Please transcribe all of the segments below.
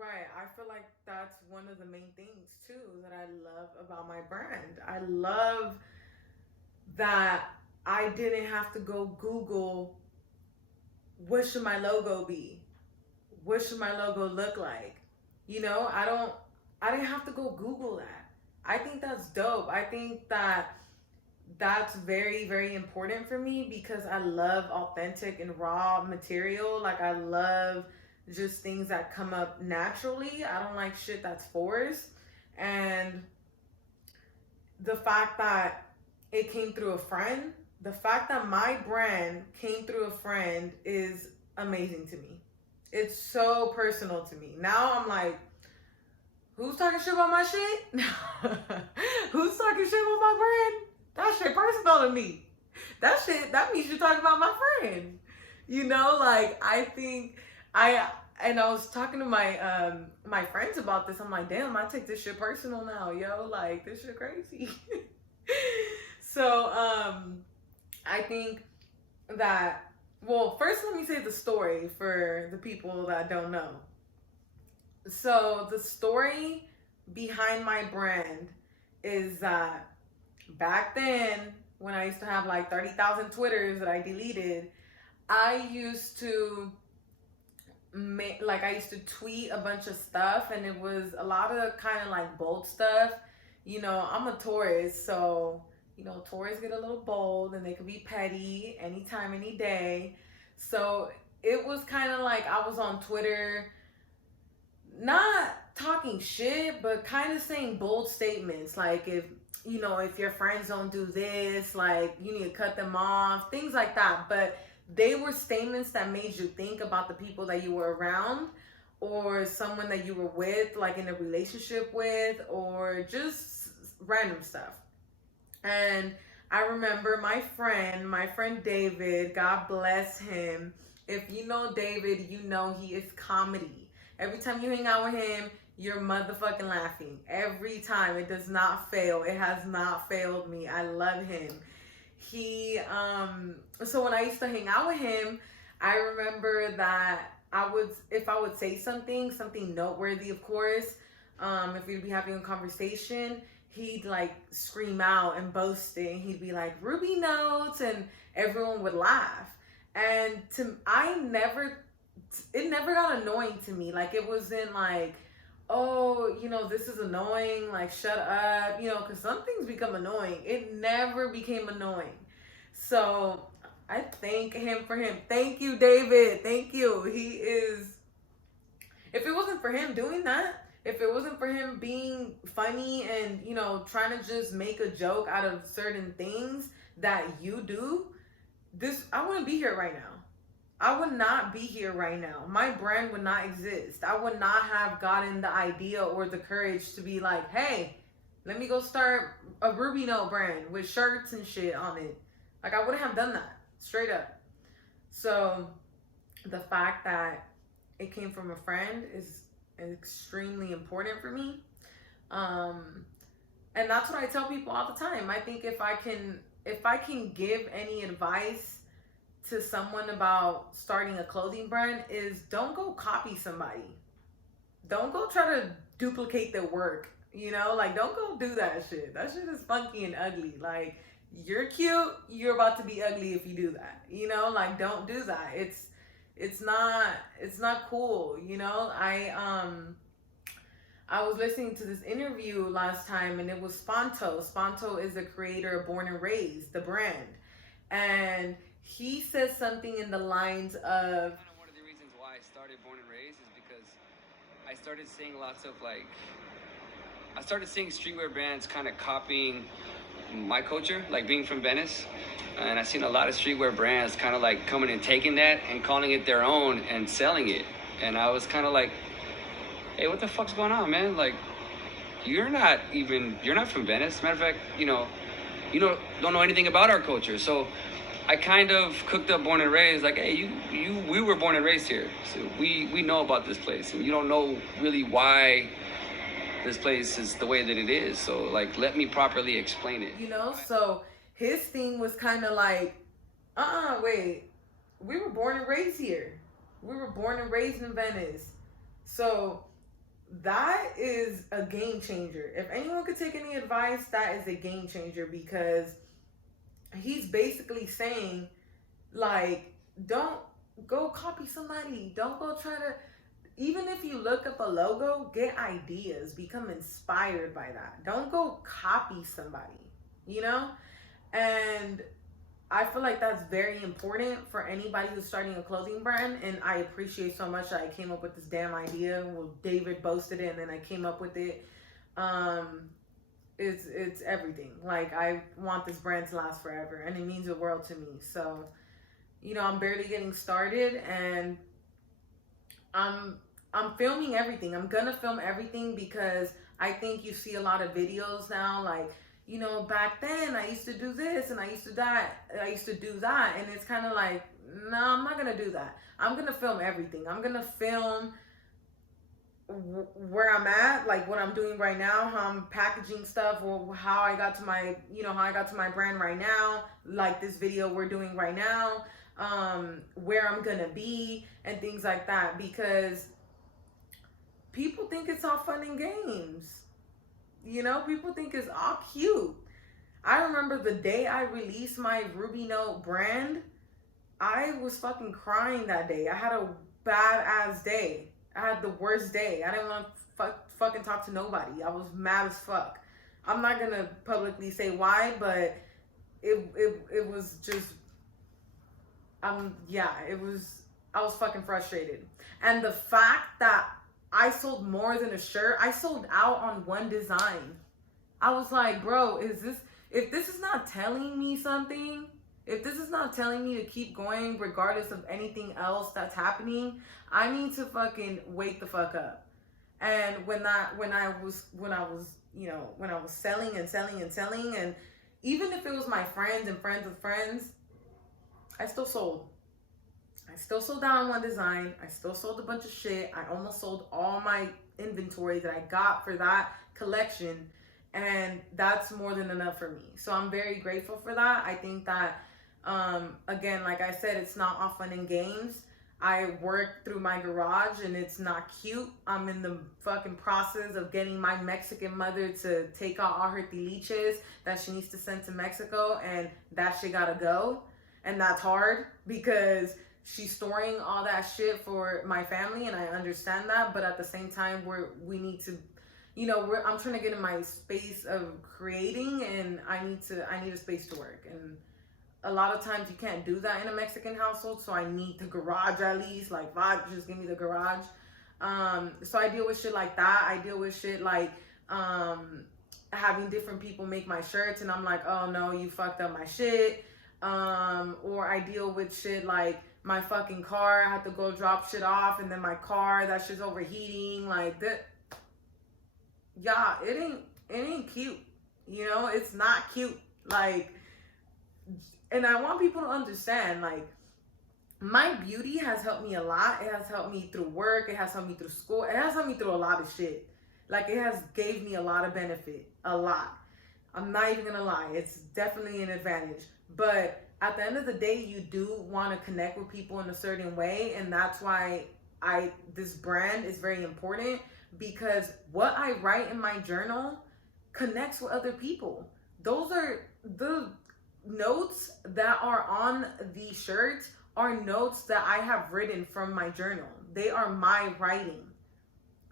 Right. I feel like that's one of the main things too that I love about my brand. I love that I didn't have to go Google what should my logo be? What should my logo look like? You know, I didn't have to go Google that. I think that's dope. I think that that's very, very important for me because I love authentic and raw material. Like, I love just things that come up naturally. I don't like shit that's forced. And the fact that it came through a friend, the fact that my brand came through a friend is amazing to me. It's so personal to me. Now I'm like, who's talking shit about my shit? Who's talking shit about my brand? That shit personal to me. That means you're talking about my friend. You know, like, I think I was talking to my friends about this. I'm like, damn, I take this shit personal now, yo. Like, this shit crazy. So I think that, well, first let me say the story for the people that don't know. So the story behind my brand is that back then, when I used to have like 30,000 Twitters that I deleted, I used to I used to tweet a bunch of stuff, and it was a lot of kind of like bold stuff. You know, I'm a Taurus, so you know, Taurus get a little bold and they can be petty anytime, any day. So it was kind of like I was on Twitter, not talking shit, but kind of saying bold statements. Like, if, you know, if your friends don't do this, like, you need to cut them off, things like that. But they were statements that made you think about the people that you were around, or someone that you were with, like in a relationship with, or just random stuff. And I remember my friend David, God bless him. If you know David, you know he is comedy. Every time you hang out with him, you're motherfucking laughing. Every time. It does not fail. It has not failed me. I love him. So when I used to hang out with him, I remember that if I would say something noteworthy, of course, if we'd be having a conversation, he'd like scream out and boast it, and he'd be like, Ruby notes, and everyone would laugh. And it never got annoying to me. Like, it wasn't like, oh, you know, this is annoying, like, shut up, you know, because some things become annoying. It never became annoying. So I thank him for him. Thank you, David. Thank you. He is, if it wasn't for him doing that, if it wasn't for him being funny and, you know, trying to just make a joke out of certain things that you do, I wouldn't be here right now. I would not be here right now. My brand would not exist. I would not have gotten the idea or the courage to be like, hey, let me go start a RubyNote brand with shirts and shit on it. Like, I wouldn't have done that, straight up. So the fact that it came from a friend is extremely important for me. And that's what I tell people all the time. I think if I can give any advice to someone about starting a clothing brand, is don't go copy somebody. Don't go try to duplicate their work. You know, like, don't go do that shit. That shit is funky and ugly. Like, you're cute, you're about to be ugly if you do that. You know, like, don't do that. It's not cool. You know, I was listening to this interview last time, and it was Sponto. Sponto is the creator of Born and Raised, the brand. And he said something in the lines of, one of the reasons why I started Born and Raised is because I started seeing I started seeing streetwear brands kind of copying my culture, like being from Venice. And I've seen a lot of streetwear brands kind of like coming and taking that and calling it their own and selling it. And I was kind of like, hey, what the fuck's going on, man? Like, you're not from Venice. Matter of fact, you don't know anything about our culture. So I kind of cooked up Born and Raised, like, hey, we were born and raised here. So we know about this place, and you don't know really why this place is the way that it is. So, like, let me properly explain it. You know, so his thing was kind of like, wait, we were born and raised here. We were born and raised in Venice. So that is a game changer. If anyone could take any advice, that is a game changer, because he's basically saying, like, don't go copy somebody. Don't go try to, even if you look up a logo, get ideas, become inspired by that. Don't go copy somebody, you know? And I feel like that's very important for anybody who's starting a clothing brand. And I appreciate so much that I came up with this damn idea. Well, David boasted it and then I came up with it. It's everything. Like, I want this brand to last forever, and it means the world to me. So, you know, I'm barely getting started, and I'm filming everything. I'm gonna film everything, because I think you see a lot of videos now, like, you know, back then I used to do this and I used to do that, and it's kind of like, no, I'm not gonna do that. I'm gonna film everything. I'm gonna film where I'm at, like what I'm doing right now, how I'm packaging stuff, or how I got to my, you know, how I got to my brand right now, like this video we're doing right now, where I'm gonna be and things like that, because people think it's all fun and games. You know, people think it's all cute. I remember the day I released my RubyNote brand, I was fucking crying that day. I had a badass day. I had the worst day. I didn't want to fucking talk to nobody. I was mad as fuck. I'm not gonna publicly say why, but it was just, yeah, I was fucking frustrated. And the fact that I sold more than a shirt, I sold out on one design. I was like, bro, if this is not telling me something, if this is not telling me to keep going regardless of anything else that's happening, I need to fucking wake the fuck up. And when I was selling and selling and selling, and even if it was my friends and friends of friends, I still sold. I still sold out on one design. I still sold a bunch of shit. I almost sold all my inventory that I got for that collection. And that's more than enough for me. So I'm very grateful for that. I think that, again, like I said, it's not all fun and games. I work through my garage and it's not cute. I'm in the fucking process of getting my Mexican mother to take out all her tiliches that she needs to send to Mexico. And that shit gotta go. And that's hard, because she's storing all that shit for my family, and I understand that. But at the same time, we need to, you know, I'm trying to get in my space of creating, and I need a space to work. And a lot of times you can't do that in a Mexican household, so I need the garage at least. Like, just give me the garage. So I deal with shit like that. I deal with shit like having different people make my shirts, and I'm like, oh no, you fucked up my shit. Or I deal with shit like my fucking car, I have to go drop shit off, and then my car, that shit's overheating. Like, that, yeah, it ain't cute. You know, it's not cute. Like, and I want people to understand, like, my beauty has helped me a lot. It has helped me through work. It has helped me through school. It has helped me through a lot of shit. Like, it has gave me a lot of benefit. A lot. I'm not even gonna lie. It's definitely an advantage. But at the end of the day, you do want to connect with people in a certain way. And that's why this brand is very important, because what I write in my journal connects with other people. Those are the notes that are on the shirt, are notes that I have written from my journal. They are my writing.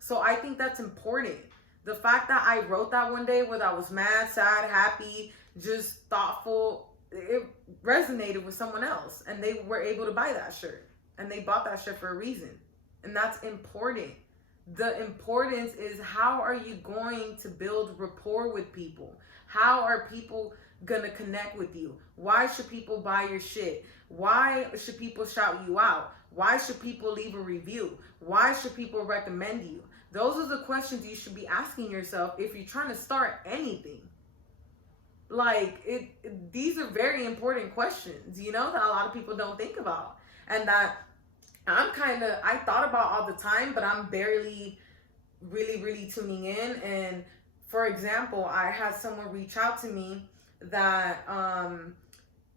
So I think that's important. The fact that I wrote that one day, whether I was mad, sad, happy, just thoughtful, it resonated with someone else, and they were able to buy that shirt, and they bought that shirt for a reason. And that's important. The importance is, how are you going to build rapport with people? How are people gonna connect with you? Why should people buy your shit? Why should people shout you out? Why should people leave a review? Why should people recommend you? Those are the questions you should be asking yourself if you're trying to start anything. Like, these are very important questions, you know, that a lot of people don't think about. And that I thought about all the time, but I'm barely really tuning in. And for example, I had someone reach out to me that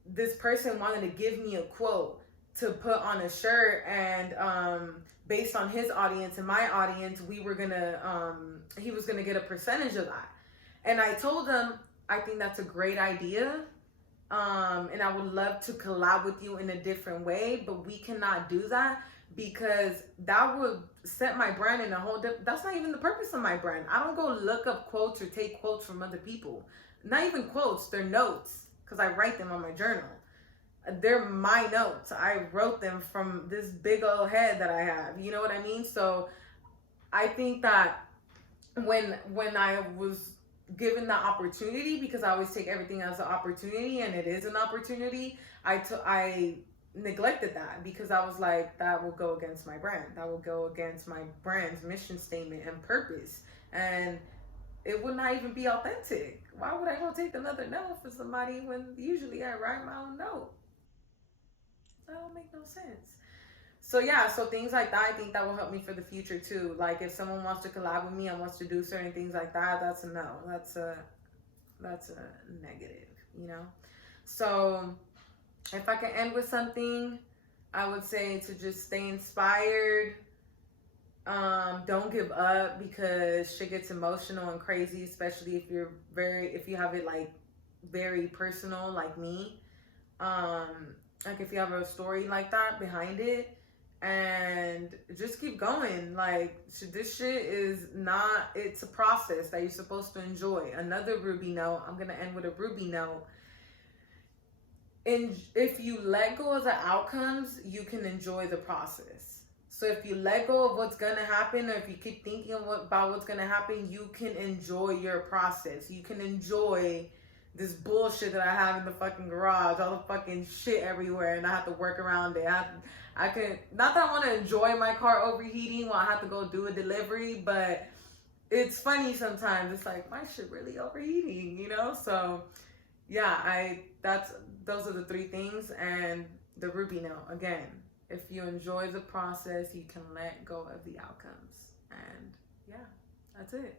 this person wanted to give me a quote to put on a shirt, and based on his audience and my audience, we were gonna he was gonna get a percentage of that. And I told him, I think that's a great idea. And I would love to collab with you in a different way, but we cannot do that because that would set my brand in a whole that's not even the purpose of my brand. I don't go look up quotes or take quotes from other people. Not even quotes, they're notes, because I write them on my journal. They're my notes. I wrote them from this big old head that I have. You know what I mean? So I think that when I was given the opportunity, because I always take everything as an opportunity, and it is an opportunity, I neglected that because I was like, that will go against my brand. That will go against my brand's mission statement and purpose. And it would not even be authentic. Why would I go take another note for somebody when usually I write my own note? That don't make no sense. So yeah, so things like that, I think that will help me for the future too. Like if someone wants to collab with me and wants to do certain things like that, that's a no. That's a negative, you know? So if I can end with something, I would say to just stay inspired. Don't give up, because shit gets emotional and crazy, especially if you have it like very personal like me. Like if you have a story like that behind it, and just keep going. Like this shit is not, it's a process that you're supposed to enjoy. Another RubyNote, I'm gonna end with a RubyNote. And if you let go of the outcomes, you can enjoy the process. So if you let go of what's gonna happen, or if you keep thinking about what's gonna happen, you can enjoy your process. You can enjoy this bullshit that I have in the fucking garage, all the fucking shit everywhere, and I have to work around it. I can, not that I want to enjoy my car overheating while I have to go do a delivery, but it's funny sometimes. It's like, my shit really overheating, you know? So yeah, those are the three things. And the RubyNote, again, if you enjoy the process, you can let go of the outcomes. And yeah, that's it.